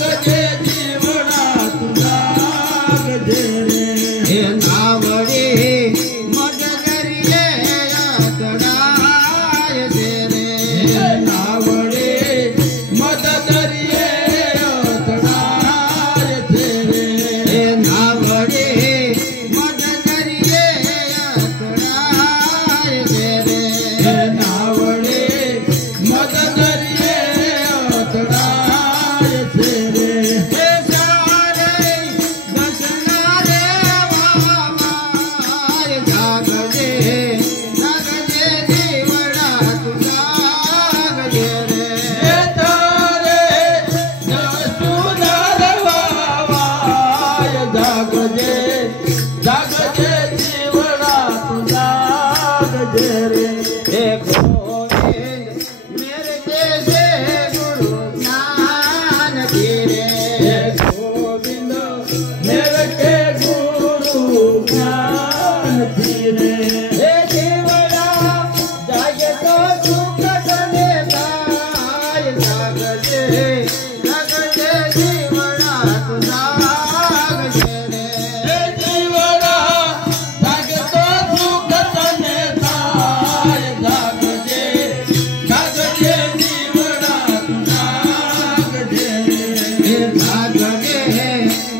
जागजे जीवना तू जागजे रे हे नावडे मद दरिये अतड़ाय दे रे हे नावडे मद दरिये अतड़ाय दे रे हे नावडे मद दरिये अतड़ाय दे रे हे नावडे मद दरिये अतड़ाय दे रे हे सारे दसना रे वामाय जागजे जागजे जीवना तू जागजे रे हे तारे सुंदर वावाय जागजे जागजे जीवना तू जागजे रे हे गोविंद मेरे जैसे गुरु ज्ञान धीरे हे गोविंद मेरे के गुरु ज्ञान धीरे हे जीवना जागे तो सुख सने पाय जागजे जागजे जीवना तू जागजे रे हे जीवना जागे तो सुख तने थाय जागजे जागजे जीवना तू जागजे हे जागजे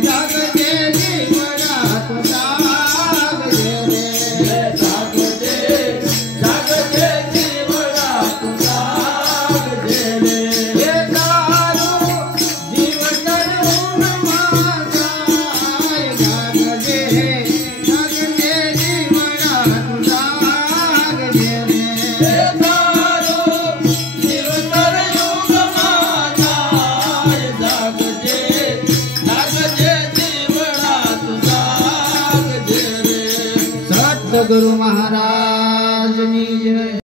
जागजे जीवना तू जागजे रे हे जागजे जागजे जीवना तू जागजे रे हे तारू जीवन ऊन मागाय जागजे जागजे जीवना तू जागजे रे हे तारो जीवतर युग माताय जागजे जागजे जीवना तू जागजे रे सतगुरु महाराज की जय।